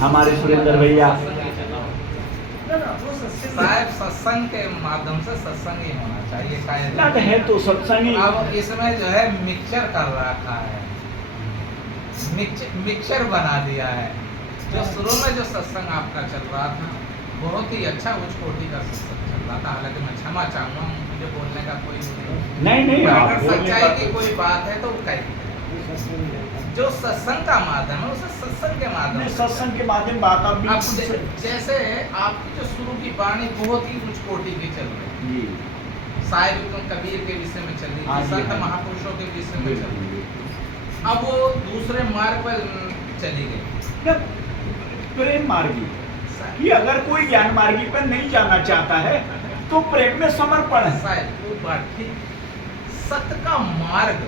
हमारे सुरेंद्र भैया। साहब सत्संग के माध्यम से सत्संग ही होना चाहिए ना है तो सत्संग ही। अब इसमें जो है मिक्सचर कर रखा है, मिक्सचर बना दिया है। जो शुरू में जो सत्संग आपका चल रहा था बहुत ही अच्छा उच्च कोटि का सत्संग चल रहा था। हालांकि मैं क्षमा चाहूँगा, मुझे बोलने का कोई नहीं, अगर सच्चाई की कोई बात है तो कही। जो सत्संग का माध्यम है उसे सत्संग के माध्यम, सत्संग के माध्यम बात आप जैसे आपकी जो शुरू की वाणी बहुत ही उच्च कोटि की चल रही है, साहिब कबीर के विषय में चल रही है, संत महापुरुषों के विषय में चल रही है। अब वो दूसरे मार्ग पर चली गई, प्रेम मार्गी कि अगर कोई ज्ञान मार्गी पर नहीं जाना चाहता है तो प्रेम में समर्पण है। शायद वो बात ठीक। सत्य का मार्ग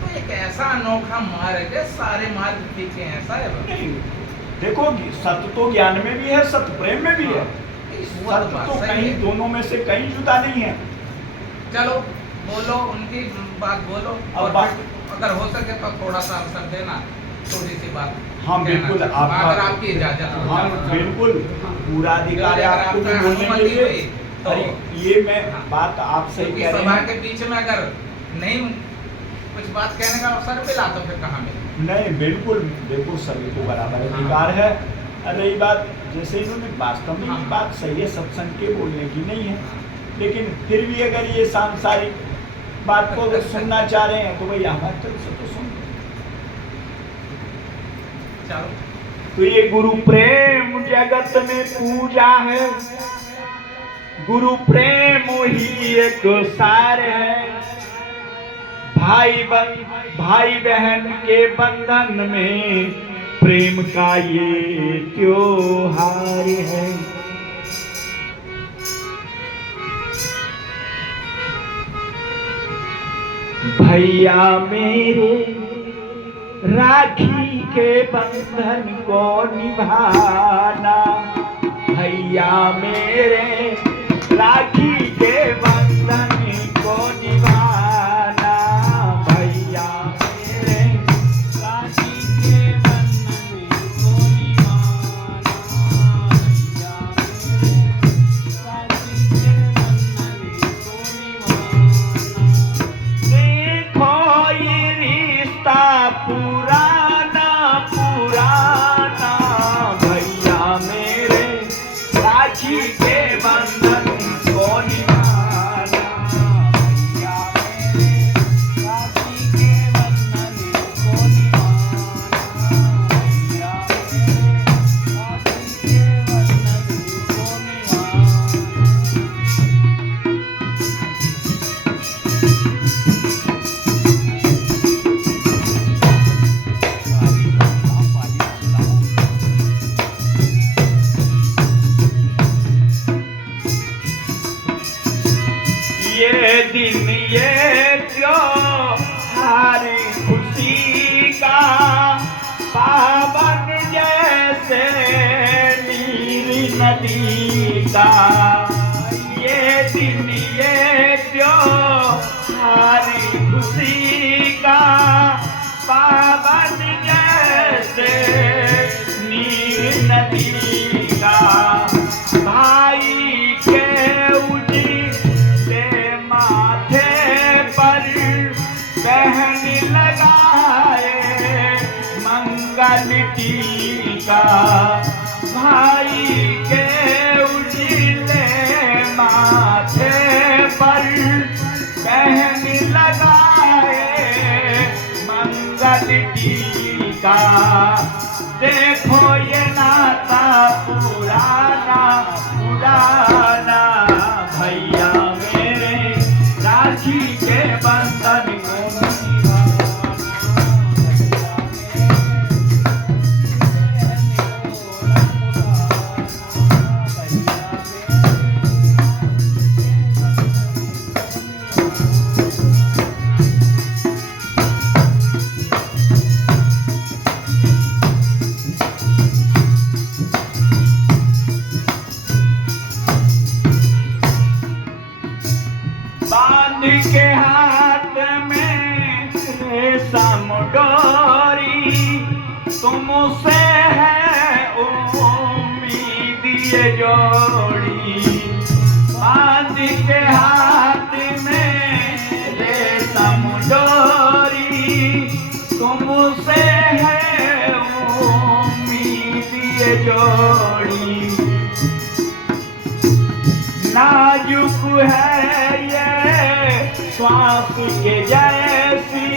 तो एक ऐसा अनोखा मार्ग है, सारे मार्ग ठीक है ऐसा है नहीं। देखो सत्य तो ज्ञान में भी है, सत्य प्रेम में भी है। सत्य तो कहीं दोनों में से कहीं जुदा नहीं है। चलो बोलो, उनकी बात बोलो, और अगर हो सके तो थोड़ा सा अवसर देना, थोड़ी सी बात। हाँ बिल्कुल, अगर आपकी इजाजत हो। हाँ बिल्कुल, पूरा अधिकार है आपको भी बोलने के लिए। तो ये मैं बात आप सही कह रहे हैं। सभा के बीच में अगर नहीं कुछ बात कहने का अवसर मिला तो फिर कहाँ मिले? नहीं बिल्कुल सभी को बराबर अधिकार है। रही बात जैसे इन्होंने वास्तव में ये बात सही है, सत्संग के बोलने की नहीं है, लेकिन फिर भी अगर ये सांसारिक बात को अगर सुनना चाह रहे हैं तो भैया हमारी तरफ से तो सुन। तो ये गुरु प्रेम जगत में पूजा है, गुरु प्रेम ही एक सार है। भाई बहन के बंधन में प्रेम का ये त्योहार है। भैया मेरे राखी के बंधन को निभाना, भैया मेरे राखी के बंधन को निभाना, भैया मेरे राखी के बंधन को निभाना, भैया मेरे राखी के बंधन को निभाना। देखो ये रिश्ता पुराना भैया मेरे राखी के बंधन को निभाना, भैया मेरे राखी के बंधन को निभाना, भैया मेरे राखी के बंधन को दिन ये त्योहार खुशी का पावन जैसे नीर नदी का, ये दिन ये त्योहार खुशी का पावन जैसे नीर नदी का। भाई के बहन लगाए मंगल टीका, भाई के उजले माथे पर बहन लगाए मंगल टीका। देखो ये नाता पुराना भैया मेरे राखी के बंधन को दिए जोड़ी, बांध के हाथ में रेशम डोरी, तुमसे है उम्मीद ये जोड़ी। नाजुक है ये श्वास के जैसी,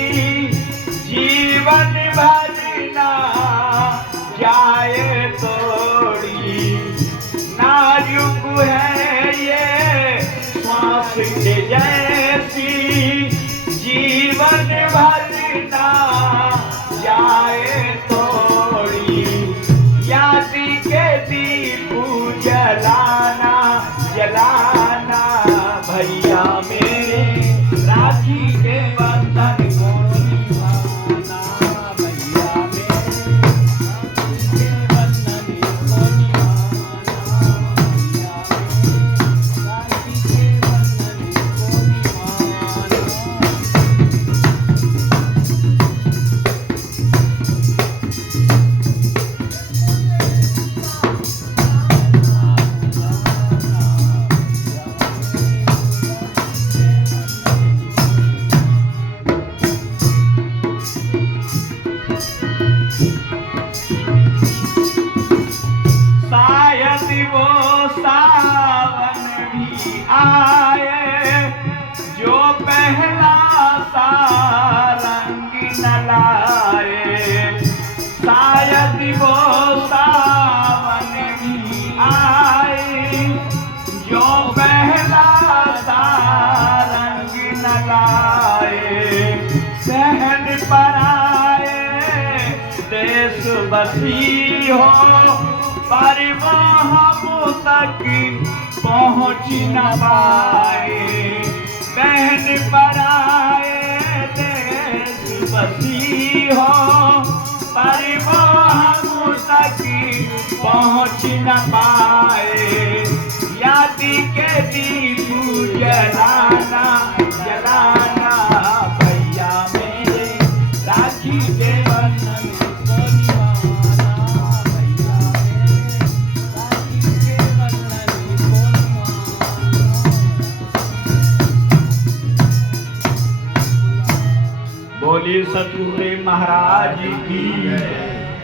जीवन भर ना जाए तोड़ी। नाजुक है ये श्वास के जैसी, जीवन भर ना जाए तोड़ी। याद के दीप जलाना जलाना भैया मेरे, राखी के बंधन को निभाना भैया मेरे, राखी के बंधन को निभाना भैया मेरे, राखी के बंधन को निभाना। शायद वो सावन भी आए, जो पहला सा रंग न लाए। शायद वो सावन भी आए, जो पहला सा रंग न लाए। सहन पर आए देश बसी हो, पर वहाँ तक पहुँच न पाए। बहन पर आए देश बसी हो, पर वहाँ तक पहुँच न पाए। याद के दीप जलाना जलाना भैया मेरे, राखी के बंधन को निभाना भैया मेरे, राखी के बंधन को निभाना। बोलिए सतगुरु महाराज की।